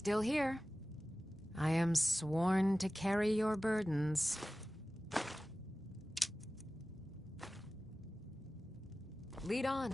still here. I am sworn to carry your burdens. Lead on.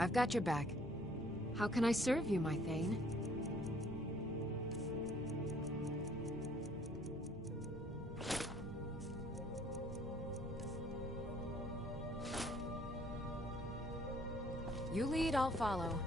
I've got your back. How can I serve you, my Thane? You lead, I'll follow.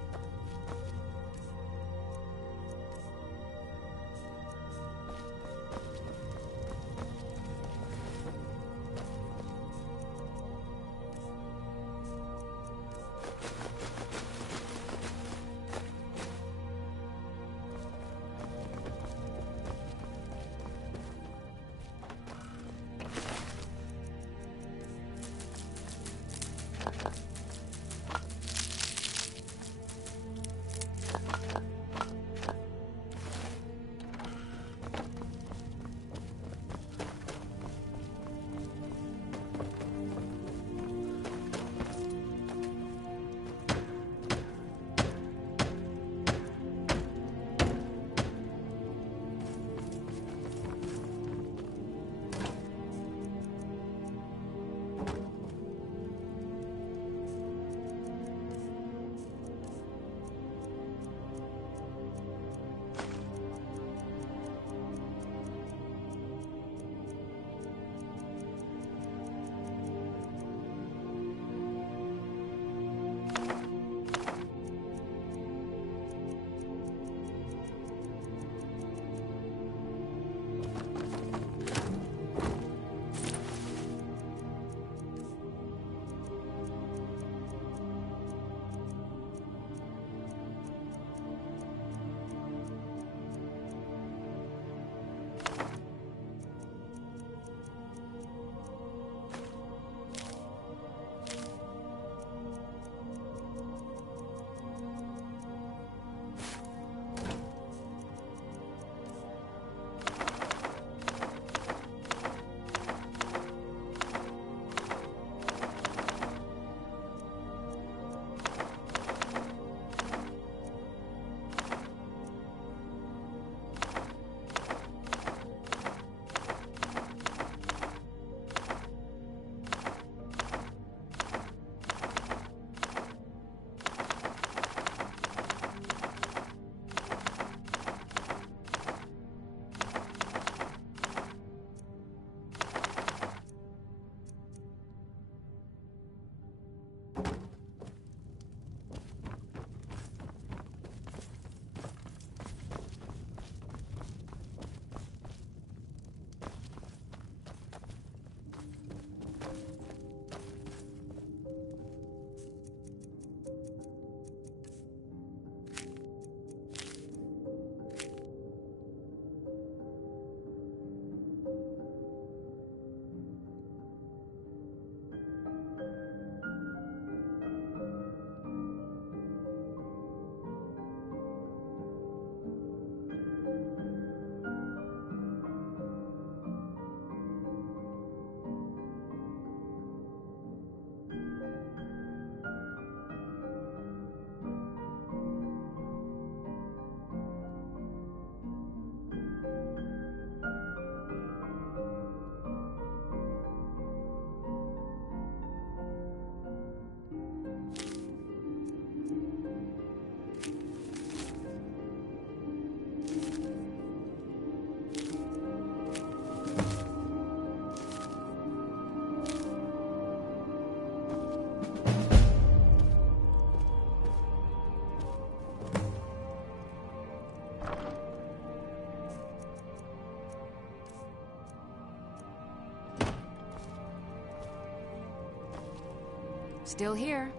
Still here.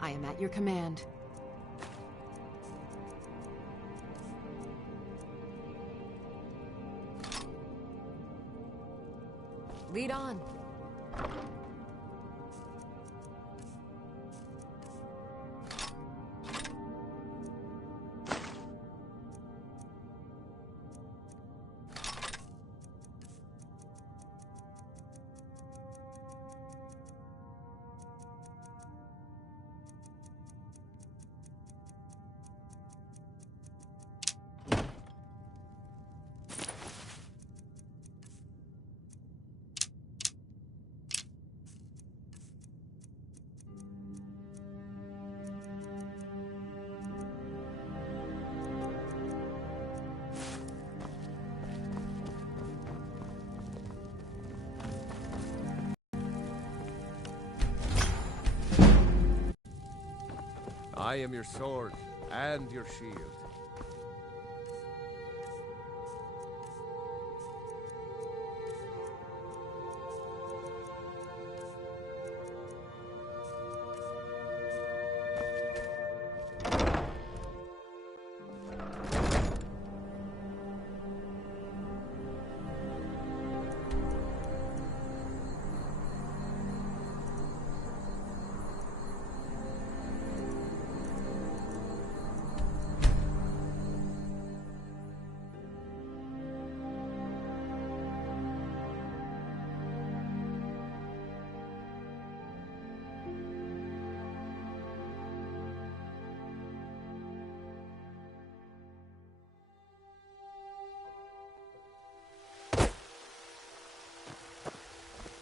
I am at your command. Lead on. I am your sword and your shield.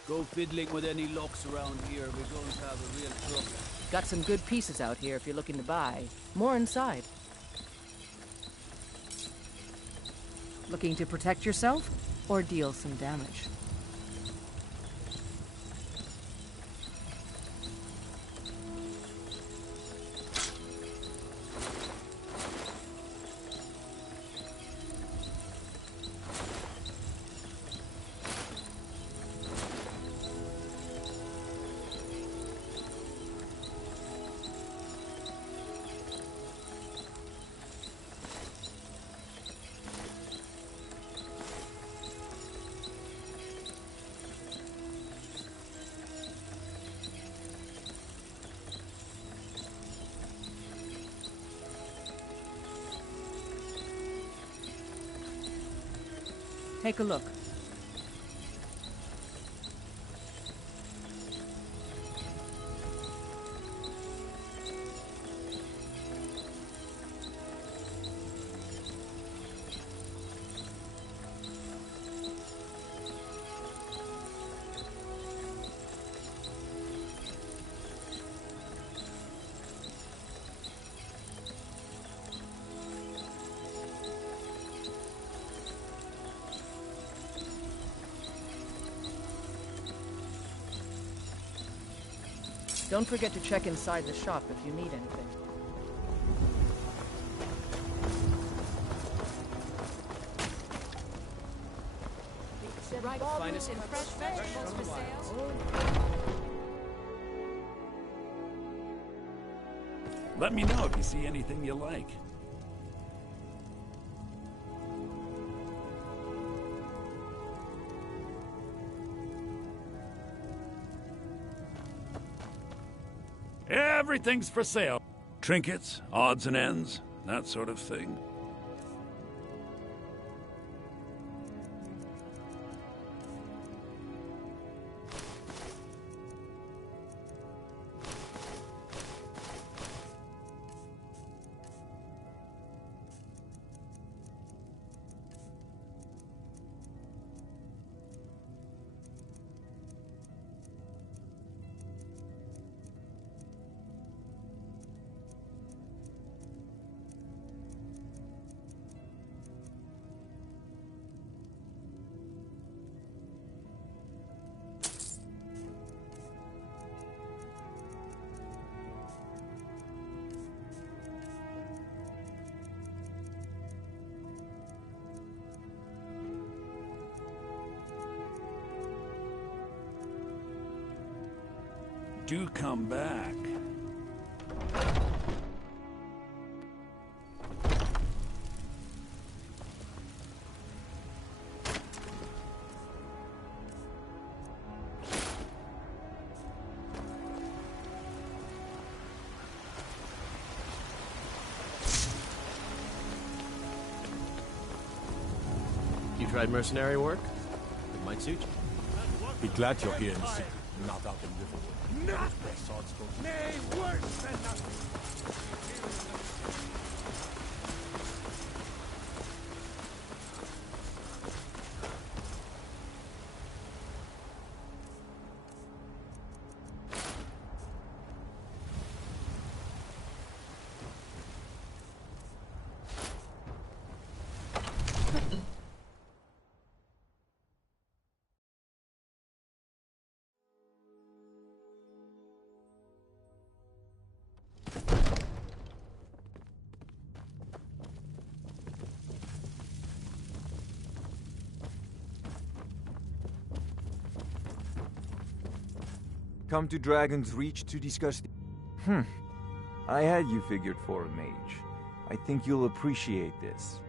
Go fiddling with any locks around here, we're going to have a real trouble. Got some good pieces out here if you're looking to buy. More inside. Looking to protect yourself or deal some damage? Take a look. Don't forget to check inside the shop if you need anything. Right, finest and fresh vegetables for sale. Let me know if you see anything you like. Everything's for sale. Trinkets, odds and ends, that sort of thing. Do come back. You tried mercenary work? It might suit you. Be glad you're here in the city, not out in Riverwood. Nothing! Nay, worse than nothing! Come to Dragon's Reach to discuss the... I had you figured for a mage. I think you'll appreciate this.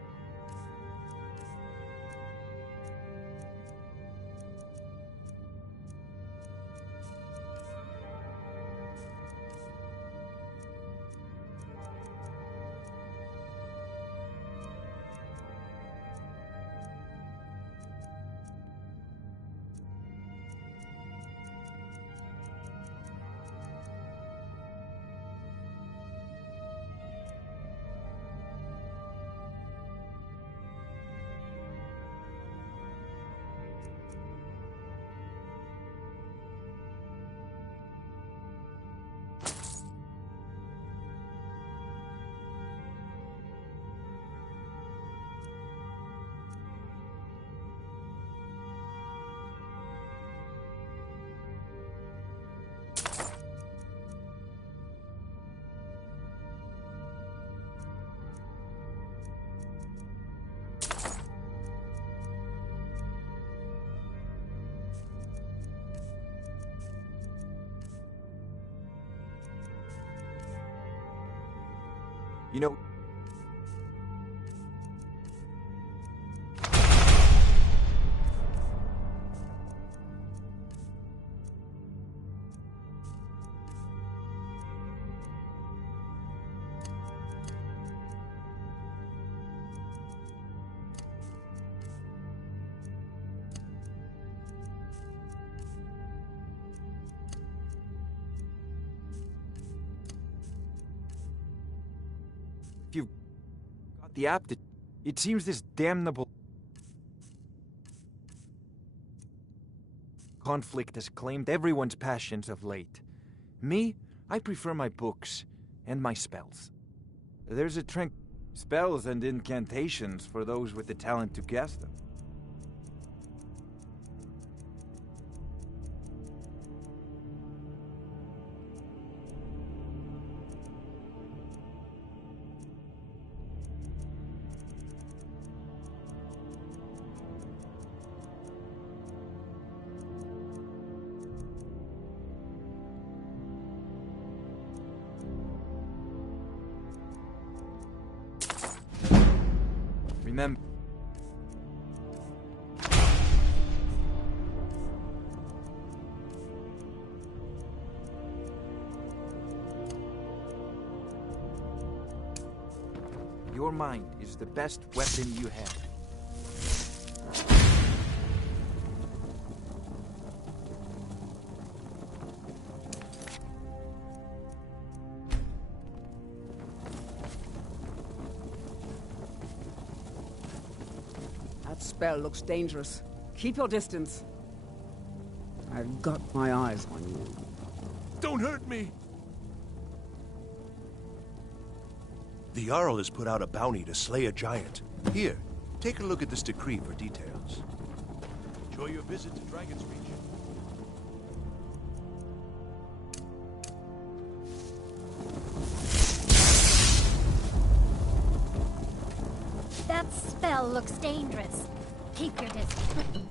You know... If you've got the aptitude, it seems this damnable conflict has claimed everyone's passions of late. Me, I prefer my books and my spells. There's a spells and incantations for those with the talent to cast them. Remember... Your mind is the best weapon you have. That spell looks dangerous. Keep your distance. I've got my eyes on you. Don't hurt me! The Jarl has put out a bounty to slay a giant. Here, take a look at this decree for details. Enjoy your visit to Dragon's Reach. That spell looks dangerous. Keep your distance.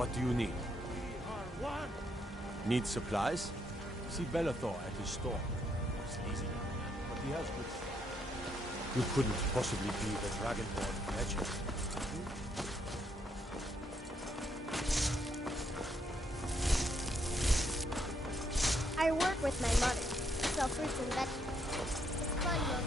What do you need? We are one. Need supplies? See Bellathor at his store. Sleazy, but he has good stuff. You couldn't possibly be the Dragonborn Fletcher. I work with my mother. Sell fruits and vegetables. It's fun though.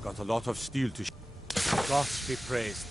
Got a lot of steel to Gods be praised.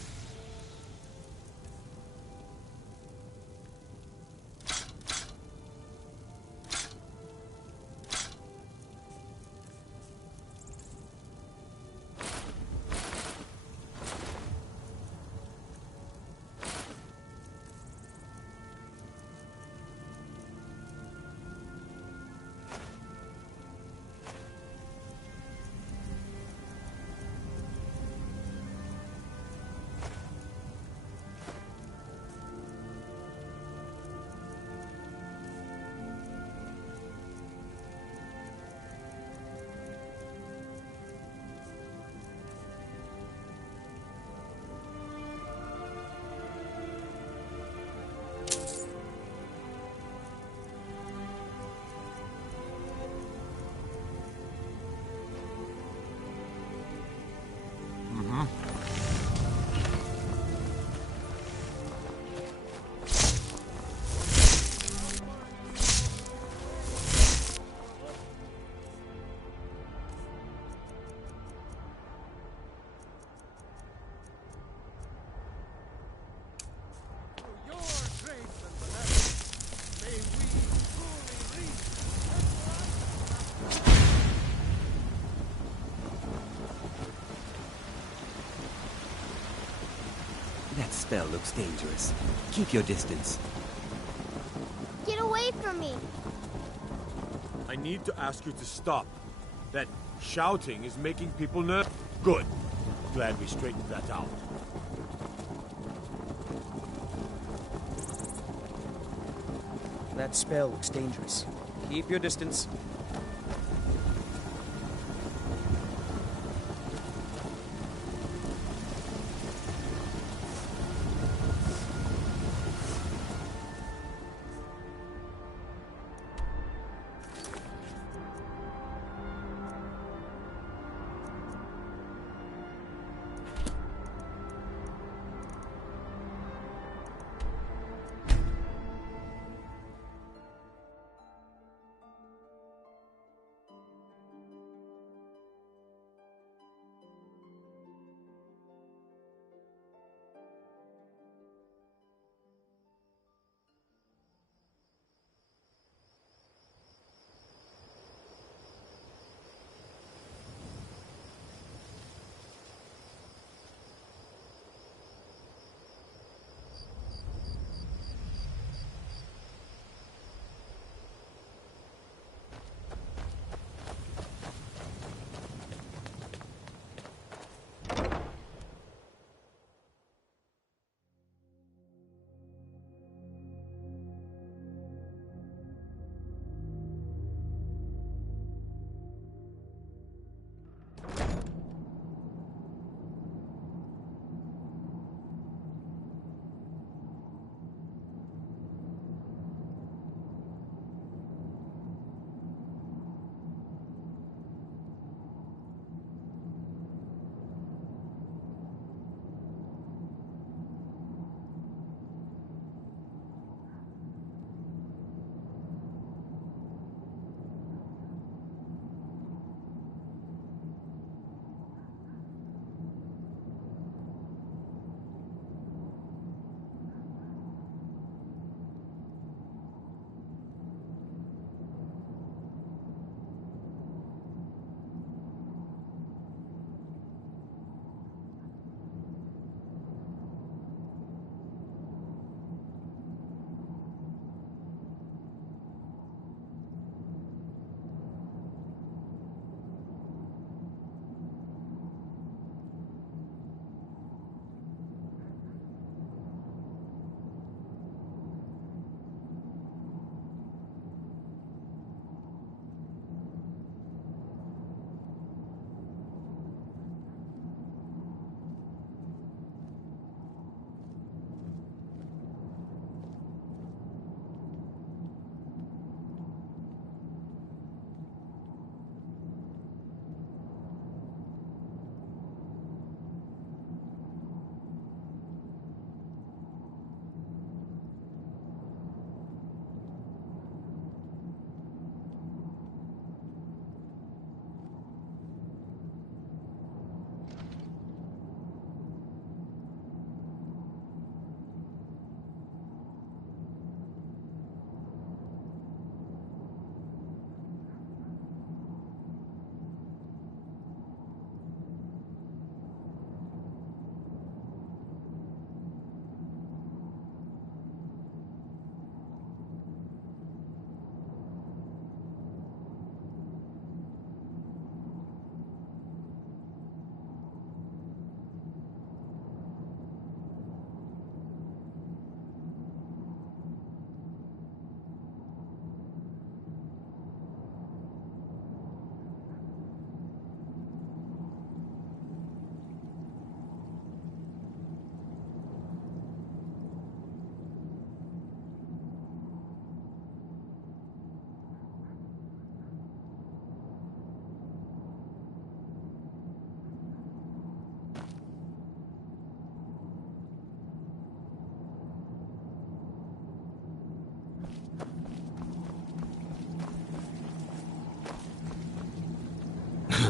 spell looks dangerous. Keep your distance. Get away from me! I need to ask you to stop. That shouting is making people nervous. Good. Glad we straightened that out. That spell looks dangerous. Keep your distance.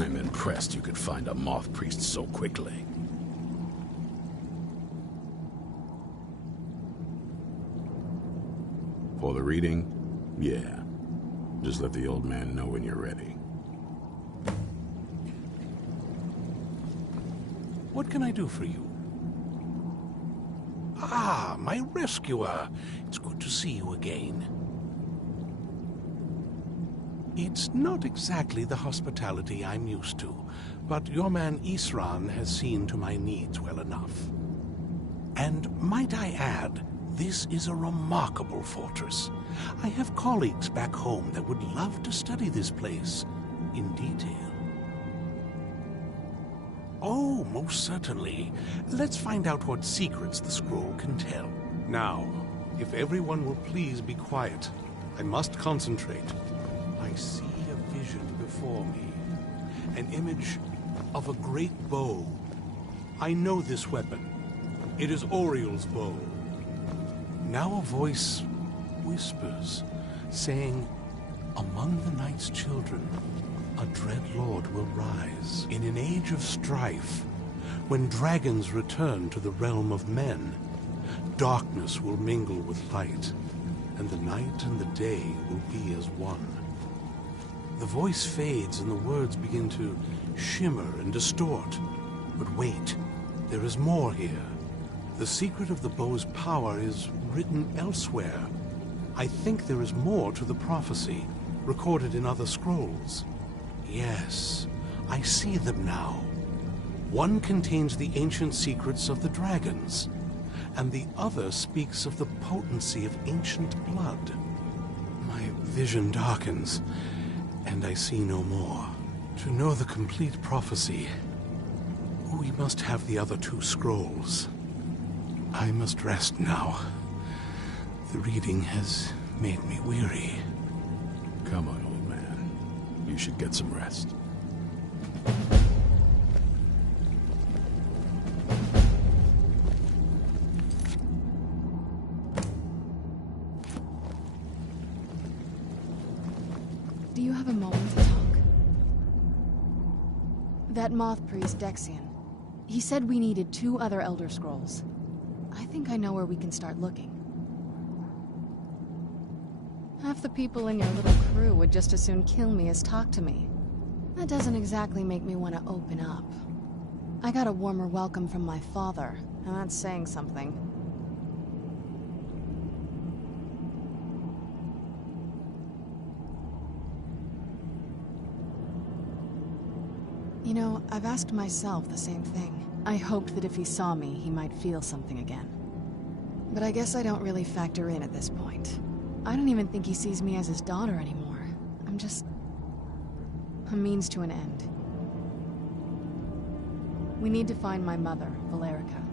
I'm impressed you could find a moth priest so quickly. For the reading? Yeah. Just let the old man know when you're ready. What can I do for you? Ah, my rescuer. It's good to see you again. It's not exactly the hospitality I'm used to, but your man Isran has seen to my needs well enough. And might I add, this is a remarkable fortress. I have colleagues back home that would love to study this place in detail. Oh, most certainly. Let's find out what secrets the scroll can tell. Now, if everyone will please be quiet, I must concentrate. I see a vision before me, an image of a great bow. I know this weapon. It is Oriel's bow. Now a voice whispers, saying, "Among the night's children, a dread lord will rise. In an age of strife, when dragons return to the realm of men, darkness will mingle with light, and the night and the day will be as one." The voice fades and the words begin to shimmer and distort. But wait, there is more here. The secret of the bow's power is written elsewhere. I think there is more to the prophecy, recorded in other scrolls. Yes, I see them now. One contains the ancient secrets of the dragons, and the other speaks of the potency of ancient blood. My vision darkens, and I see no more. To know the complete prophecy, we must have the other two scrolls. I must rest now. The reading has made me weary. Come on, old man. You should get some rest. Do you have a moment to talk? That moth priest, Dexian. He said we needed 2 other Elder Scrolls. I think I know where we can start looking. Half the people in your little crew would just as soon kill me as talk to me. That doesn't exactly make me want to open up. I got a warmer welcome from my father, and that's saying something. You know, I've asked myself the same thing. I hoped that if he saw me, he might feel something again. But I guess I don't really factor in at this point. I don't even think he sees me as his daughter anymore. I'm just a means to an end. We need to find my mother, Valerica.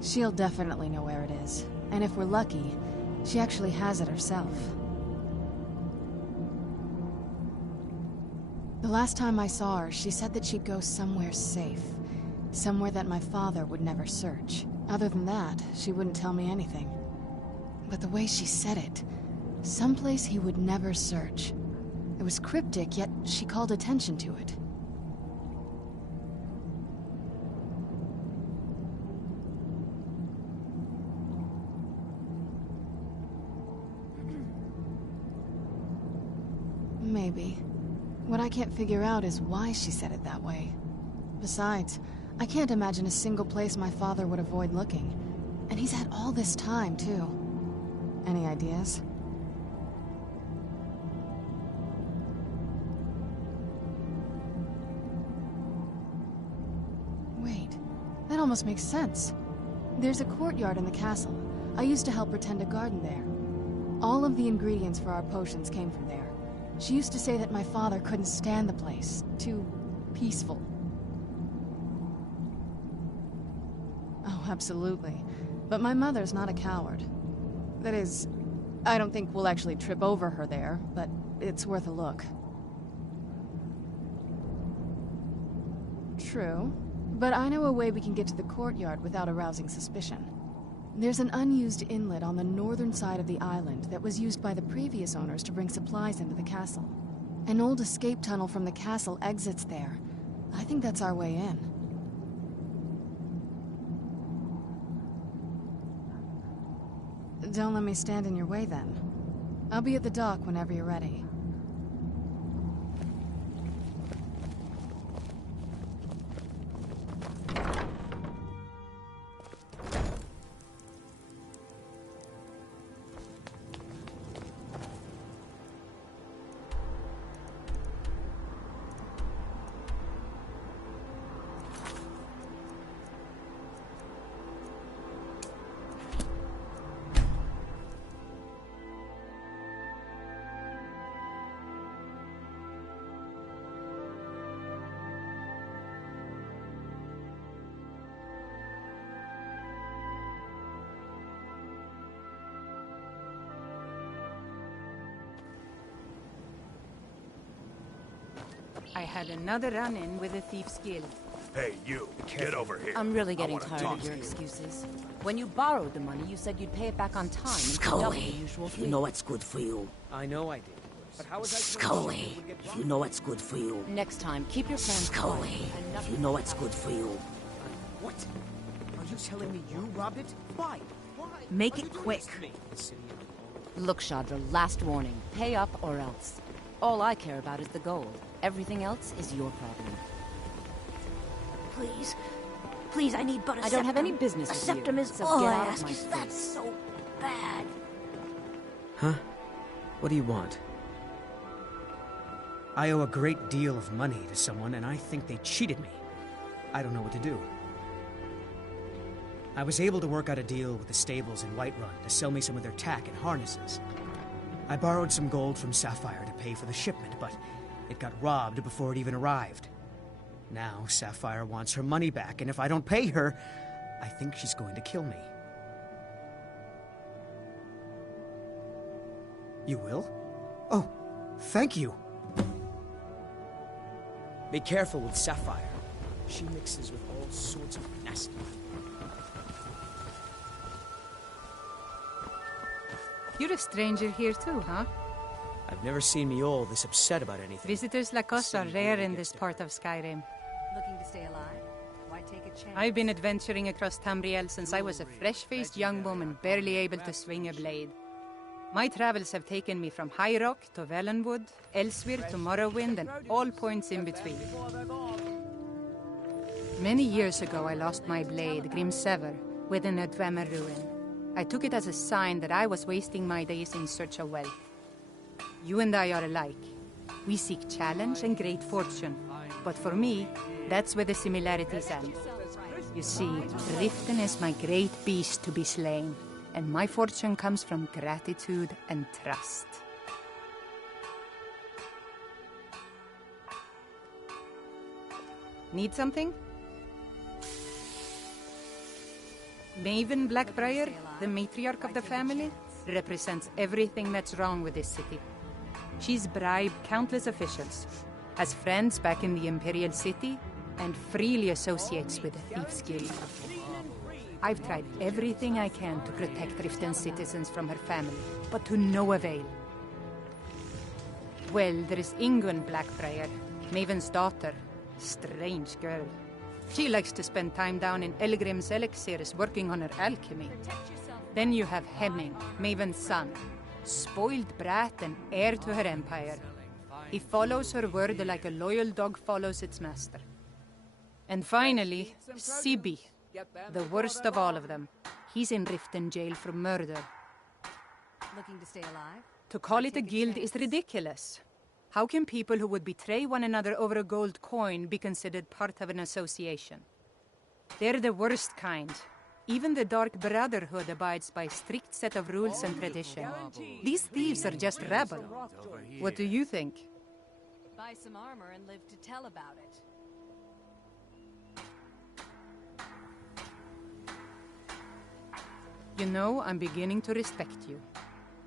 She'll definitely know where it is. And if we're lucky, she actually has it herself. The last time I saw her, she said that she'd go somewhere safe. Somewhere that my father would never search. Other than that, she wouldn't tell me anything. But the way she said it, someplace he would never search. It was cryptic, yet she called attention to it. Maybe. What I can't figure out is why she said it that way. Besides, I can't imagine a single place my father would avoid looking. And he's had all this time, too. Any ideas? Wait, that almost makes sense. There's a courtyard in the castle. I used to help her tend a garden there. All of the ingredients for our potions came from there. She used to say that my father couldn't stand the place. Too peaceful. Oh, absolutely. But my mother's not a coward. That is, I don't think we'll actually trip over her there, but it's worth a look. True. But I know a way we can get to the courtyard without arousing suspicion. There's an unused inlet on the northern side of the island that was used by the previous owners to bring supplies into the castle. An old escape tunnel from the castle exits there. I think that's our way in. Don't let me stand in your way, then. I'll be at the dock whenever you're ready. I had another run-in with the Thieves Guild. Hey, you, get over here. I'm really getting wanna tired talk of your to you. excuses. When you borrowed the money, you said you'd pay it back on time and double the usual fee. You know what's good for you. I know I did. But how was I Scully, if you know what's good for you? Next time, keep your plans Scully, if you know what's good for you. What? Are you telling me you robbed it? Why? Make it quick. Look, Chandra, last warning. Pay up or else. All I care about is the gold. Everything else is your problem. Please. Please, I need but a septum. I don't have any business with A septum you, is so all get I out of ask. my face. That's so bad. Huh? What do you want? I owe a great deal of money to someone, and I think they cheated me. I don't know what to do. I was able to work out a deal with the stables in Whiterun to sell me some of their tack and harnesses. I borrowed some gold from Sapphire to pay for the shipment, but it got robbed before it even arrived. Now Sapphire wants her money back, and if I don't pay her, I think she's going to kill me. You will? Oh, thank you. Be careful with Sapphire. She mixes with all sorts of nasty. You're a stranger here too, huh? I've never seen me all this upset about anything. Visitors like us are rare in this part of Skyrim. Looking to stay alive? Why take a chance? I've been adventuring across Tamriel since I was a fresh-faced young woman, barely able to swing a blade. My travels have taken me from High Rock to Valenwood, Elsewhere to Morrowind, and all points in between. Many years ago, I lost my blade, Grimsever, within a Dwemer ruin. I took it as a sign that I was wasting my days in search of wealth. You and I are alike. We seek challenge and great fortune. But for me, that's where the similarities end. You see, Riften is my great beast to be slain, and my fortune comes from gratitude and trust. Need something? Maven Blackbriar, the matriarch of the family, represents everything that's wrong with this city. She's bribed countless officials, has friends back in the Imperial City, and freely associates with the Thieves Guild. I've tried everything I can to protect Riften's citizens from her family, but to no avail. Well, there is Ingun Blackbriar, Maven's daughter. Strange girl. She likes to spend time down in Elgrim's elixirs working on her alchemy. Then you have Hemming, Maven's son. Spoiled brat and heir to her empire. He follows her word like a loyal dog follows its master. And finally, Sibi, the worst of all of them. He's in Riften jail for murder. Looking to stay alive? To call it a guild is ridiculous. How can people who would betray one another over a gold coin be considered part of an association? They're the worst kind. Even the Dark Brotherhood abides by a strict set of rules and tradition. These thieves are just rabble. What do you think? Buy some armor and live to tell about it. You know, I'm beginning to respect you.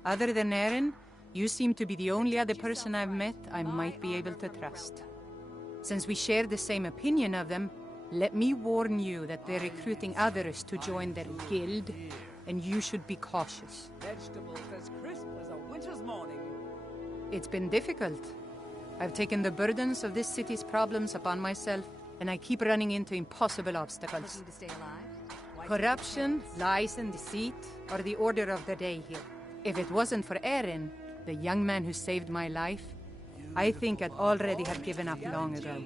Other than Eren, you seem to be the only other person I've met I might be able to trust. Since we share the same opinion of them, let me warn you that they're recruiting others to join their guild, and you should be cautious. Vegetables as crisp as a winter's morning. It's been difficult. I've taken the burdens of this city's problems upon myself, and I keep running into impossible obstacles. Looking to stay alive? Corruption, lies and deceit are the order of the day here. If it wasn't for Eren, the young man who saved my life, I think I'd already have given up long ago.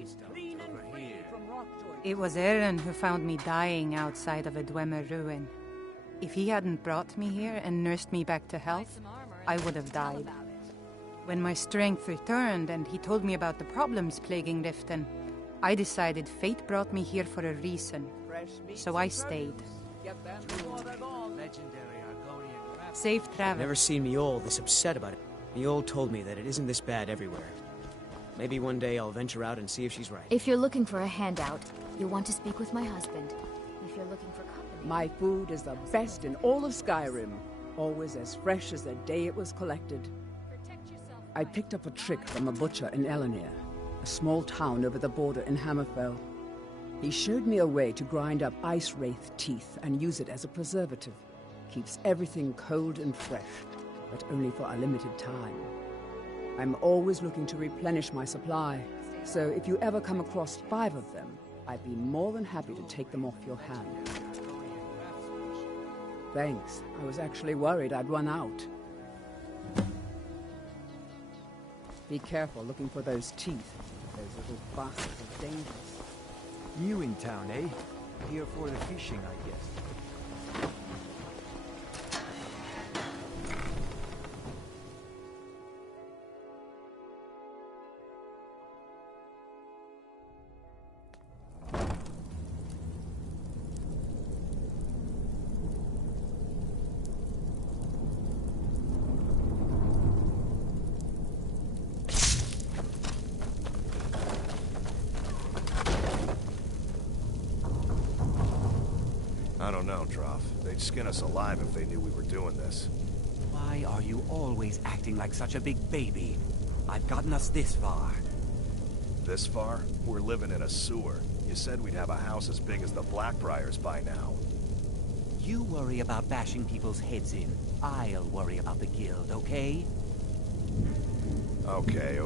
It was Eren who found me dying outside of a Dwemer ruin. If he hadn't brought me here and nursed me back to health, I would have died. When my strength returned and he told me about the problems plaguing Riften, I decided fate brought me here for a reason, so I stayed. Safe travel. I've never seen Miol this upset about it. Miol told me that it isn't this bad everywhere. Maybe one day I'll venture out and see if she's right. If you're looking for a handout, you'll want to speak with my husband. If you're looking for company... My food is the best in all of Skyrim. Always as fresh as the day it was collected. I picked up a trick from a butcher in Elenir. a small town over the border in Hammerfell. He showed me a way to grind up ice wraith teeth and use it as a preservative. Keeps everything cold and fresh, but only for a limited time. I'm always looking to replenish my supply, so if you ever come across 5 of them, I'd be more than happy to take them off your hands. Thanks. I was actually worried I'd run out. Be careful looking for those teeth. Those little bastards are dangerous. New in town, eh? Here for the fishing, I guess. I don't know, Droff. They'd skin us alive if they knew we were doing this. Why are you always acting like such a big baby? I've gotten us this far. This far? We're living in a sewer. You said we'd have a house as big as the Blackbriars by now. You worry about bashing people's heads in. I'll worry about the guild, okay? Okay.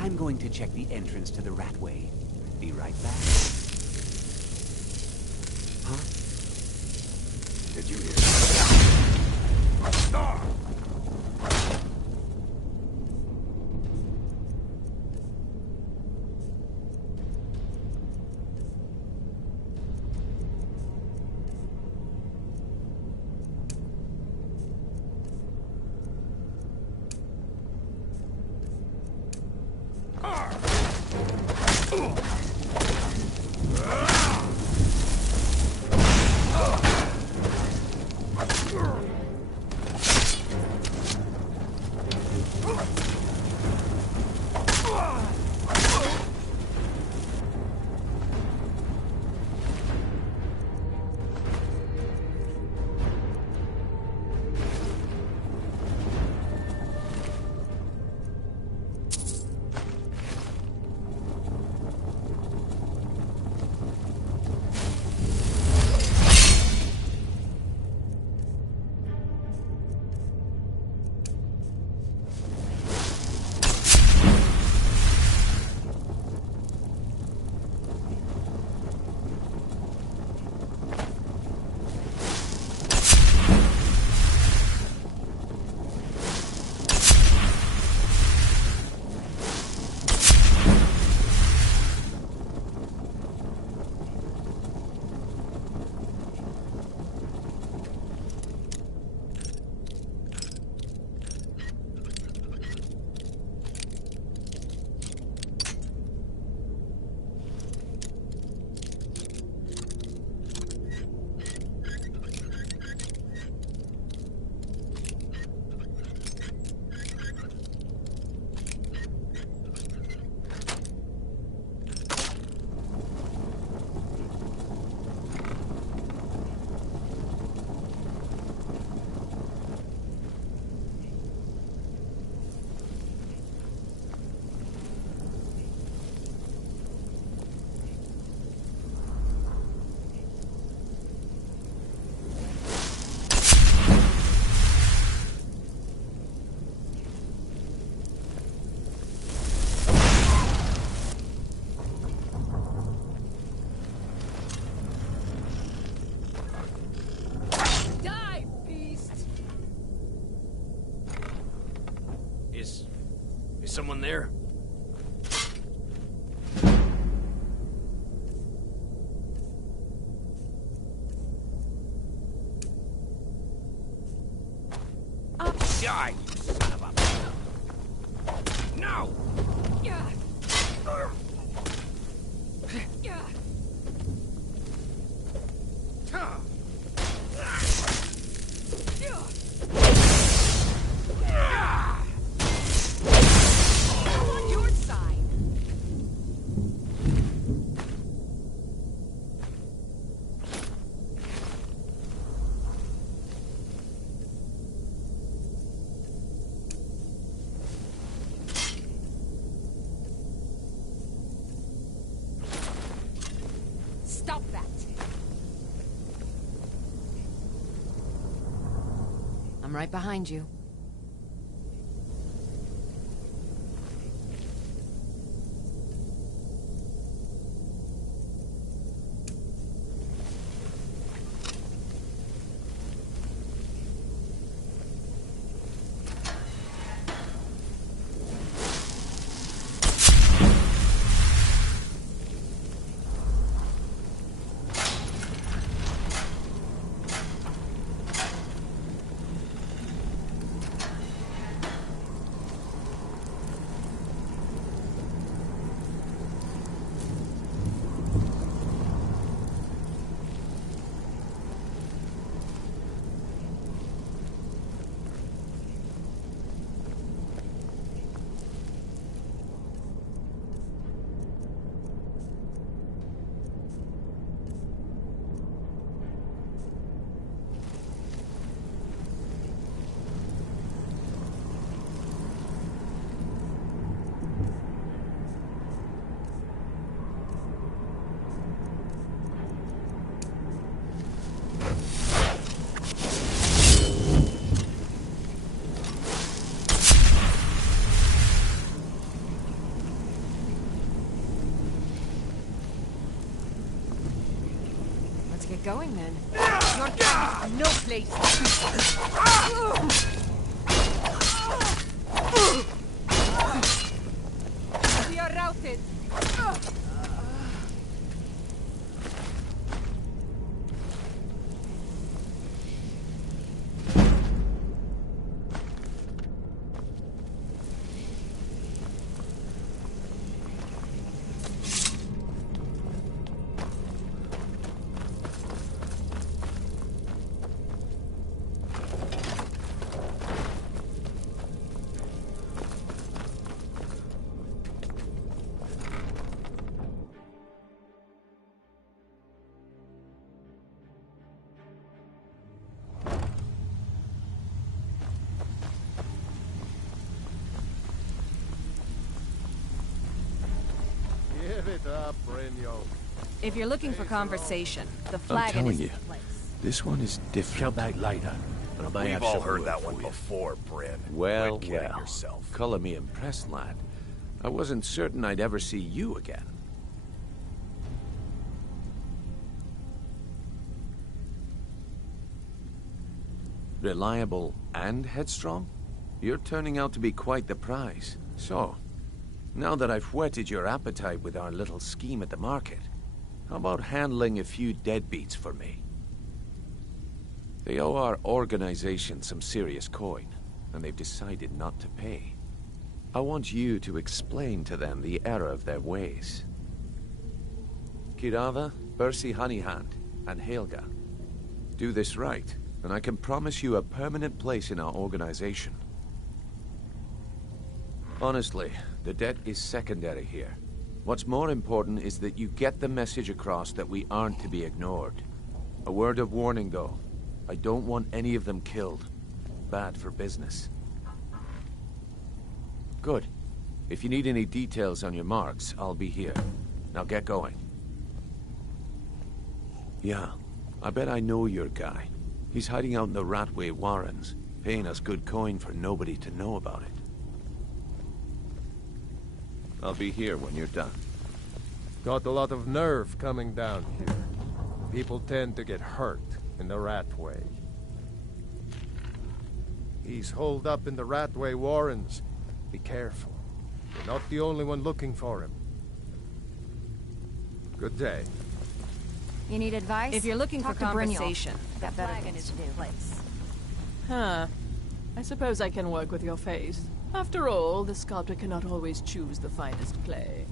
I'm going to check the entrance to the Ratway. Be right back. Huh? Did you hear that? Stop! Is someone there? Die, you son of a... No! I'm right behind you. Get going then. Your time is no place. We are routed. Give it up, Brynjo. If you're looking for conversation, the I'm flagon telling is you, the place. this one is different. Kill that later. And I may We've have all some heard work that for one you. before, Bryn. Well, Quit kidding well. yourself. Color me impressed, lad. I wasn't certain I'd ever see you again. Reliable and headstrong? You're turning out to be quite the prize. So, now that I've whetted your appetite with our little scheme at the market, how about handling a few deadbeats for me? They owe our organization some serious coin, and they've decided not to pay. I want you to explain to them the error of their ways. Kirava, Bersi Honeyhand, and Helga. Do this right, and I can promise you a permanent place in our organization. Honestly, the debt is secondary here. What's more important is that you get the message across that we aren't to be ignored. A word of warning, though. I don't want any of them killed. Bad for business. Good. If you need any details on your marks, I'll be here. Now get going. Yeah, I bet I know your guy. He's hiding out in the Ratway Warrens, paying us good coin for nobody to know about it. I'll be here when you're done. Got a lot of nerve coming down here. People tend to get hurt in the Ratway. He's holed up in the Ratway Warrens. Be careful. You're not the only one looking for him. Good day. You need advice? If you're looking Talk for to Brynjolf. conversation, That flagon is the place. Huh. I suppose I can work with your face. After all, the sculptor cannot always choose the finest clay.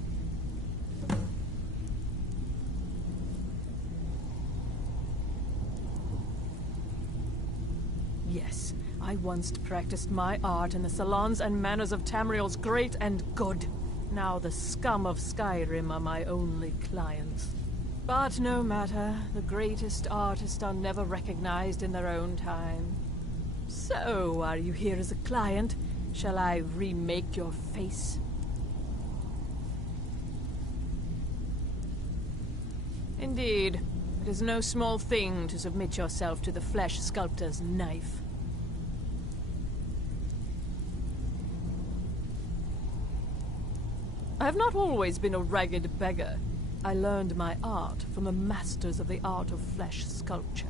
Yes, I once practiced my art in the salons and manners of Tamriel's great and good. Now the scum of Skyrim are my only clients. But no matter, the greatest artists are never recognized in their own time. So, are you here as a client? Shall I remake your face? Indeed. It is no small thing to submit yourself to the flesh sculptor's knife. I have not always been a ragged beggar. I learned my art from the masters of the art of flesh sculpture.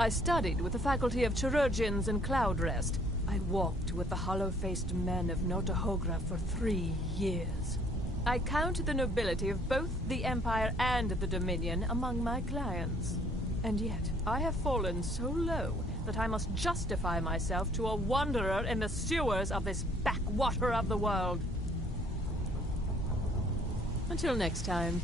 I studied with the faculty of chirurgeons and Cloudrest. I walked with the hollow-faced men of Notahogra for 3 years. I count the nobility of both the Empire and the Dominion among my clients. And yet, I have fallen so low that I must justify myself to a wanderer in the sewers of this backwater of the world. Until next time.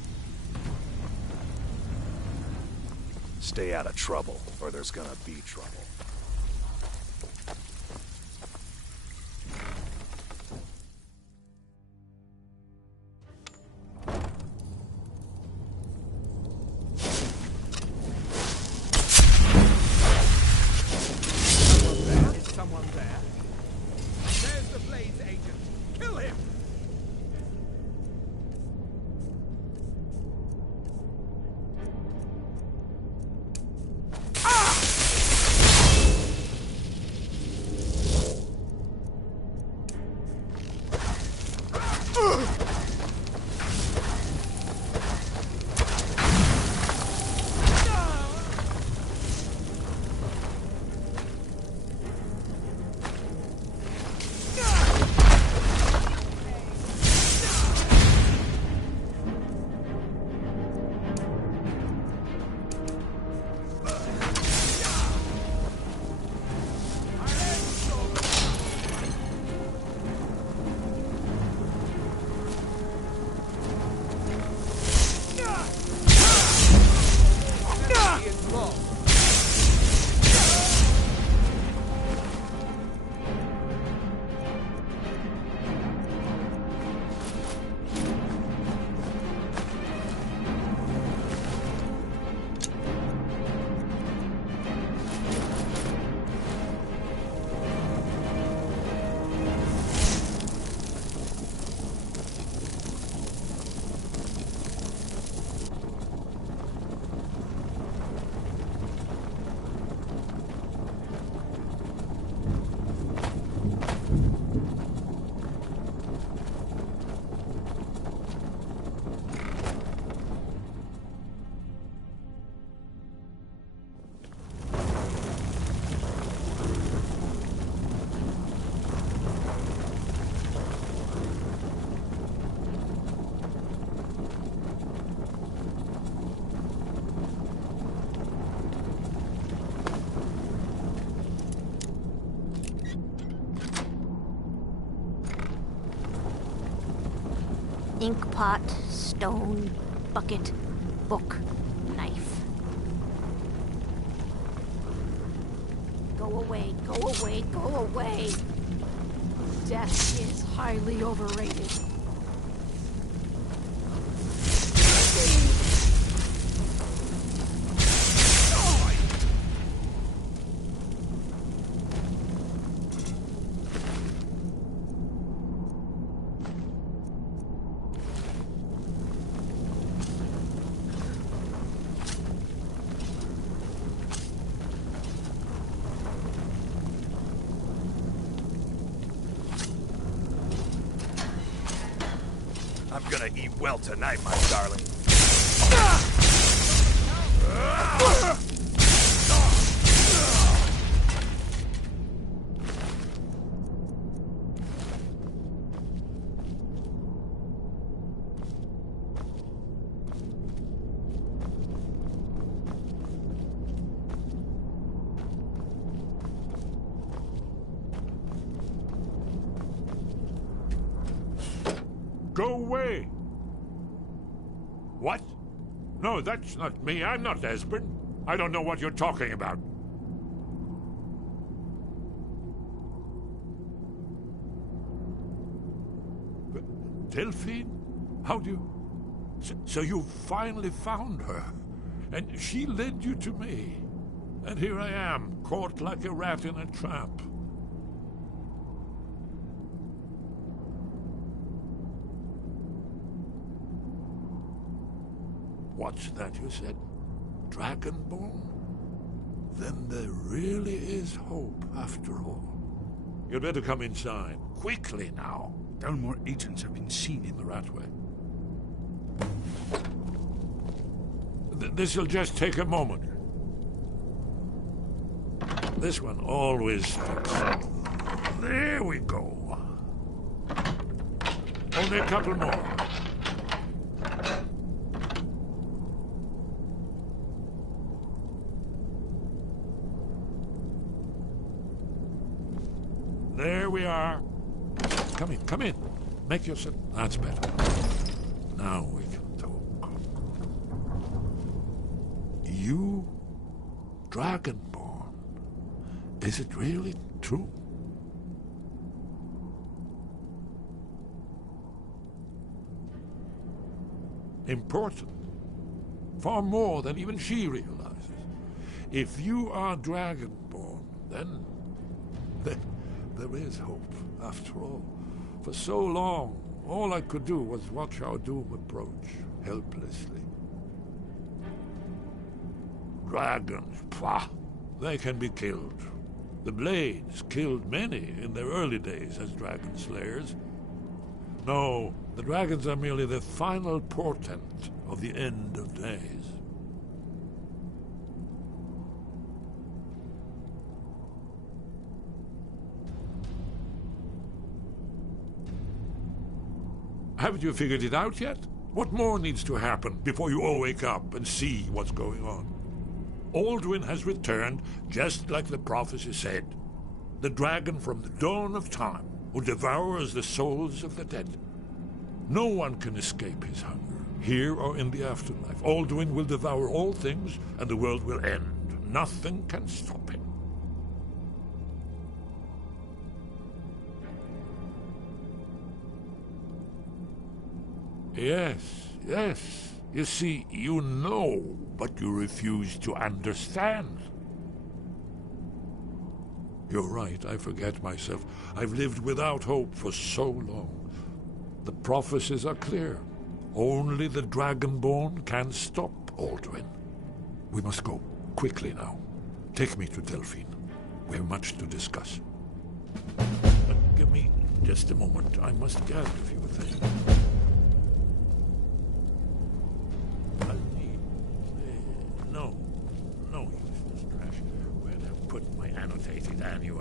Stay out of trouble, or there's gonna be trouble. Is someone there? There's the Blades agent. Kill him! Ink pot, stone, bucket, book, knife. Go away, go away, go away. Death is highly overrated. I'm gonna eat well tonight, my darling. Go away! What? No, that's not me. I'm not Esbern. I don't know what you're talking about. Delphine? How do you... So you finally found her, and she led you to me. And here I am, caught like a rat in a trap. What's that you said? Dragonborn? Then there really is hope after all. You'd better come inside. Quickly now. Downmore agents have been seen in the Ratway. This'll just take a moment. This one always fits. There we go. Only a couple more. There we are. Come in, come in. Make yourself... That's better. Now we can talk. You, Dragonborn. Is it really true? Important. Far more than even she realizes. If you are Dragonborn, then there is hope, after all. For so long, all I could do was watch our doom approach, helplessly. Dragons, pah! They can be killed. The Blades killed many in their early days as dragon slayers. No, the dragons are merely the final portent of the end of days. Haven't you figured it out yet? What more needs to happen before you all wake up and see what's going on? Alduin has returned, just like the prophecy said. The dragon from the dawn of time, who devours the souls of the dead. No one can escape his hunger, here or in the afterlife. Alduin will devour all things, and the world will end. Nothing can stop him. Yes, yes. You see, you know, but you refuse to understand. You're right, I forget myself. I've lived without hope for so long. The prophecies are clear. Only the Dragonborn can stop Alduin. We must go, quickly now. Take me to Delphine. We have much to discuss. Give me just a moment. I must gather a few things. No useless trash. Where'd I put my annotated annual?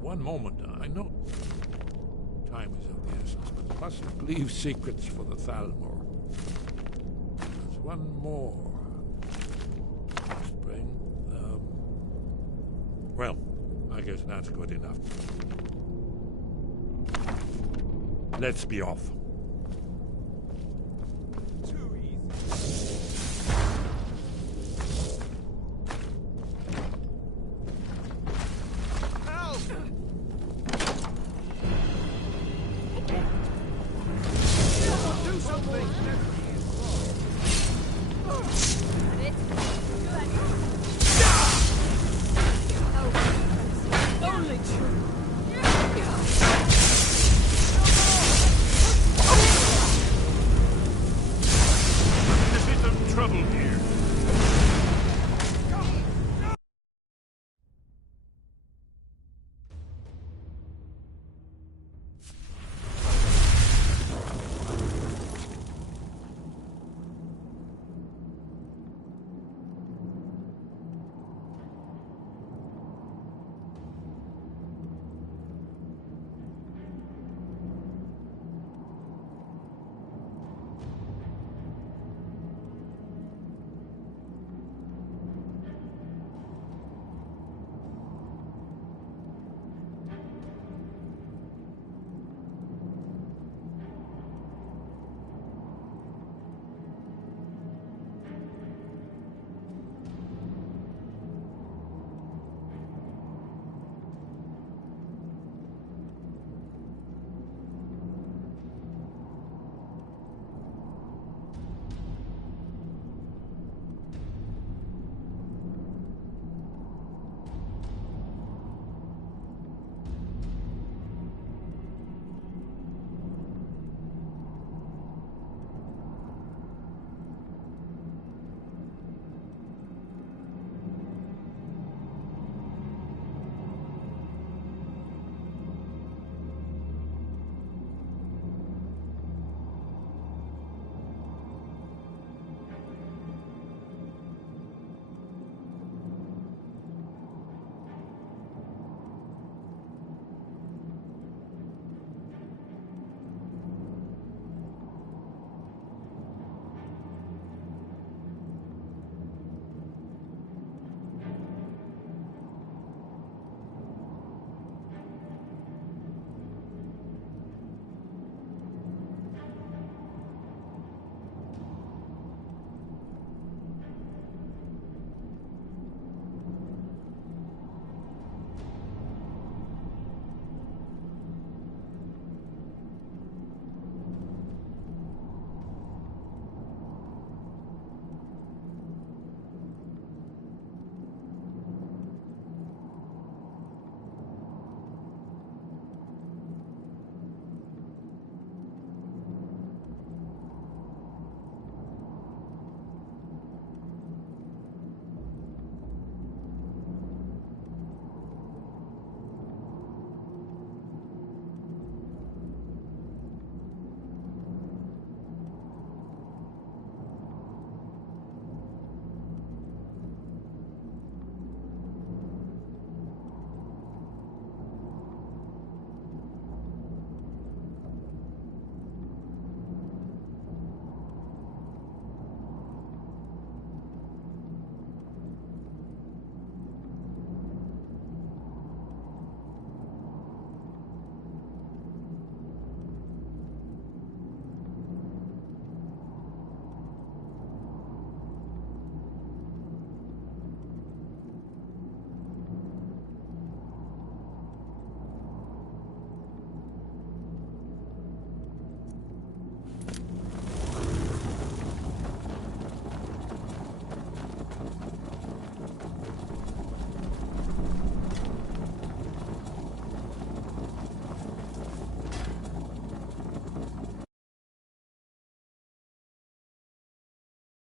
One moment, I know time is of the essence, but mustn't leave secrets for the Thalmor. There's one more. Must bring, well, I guess that's good enough. Let's be off.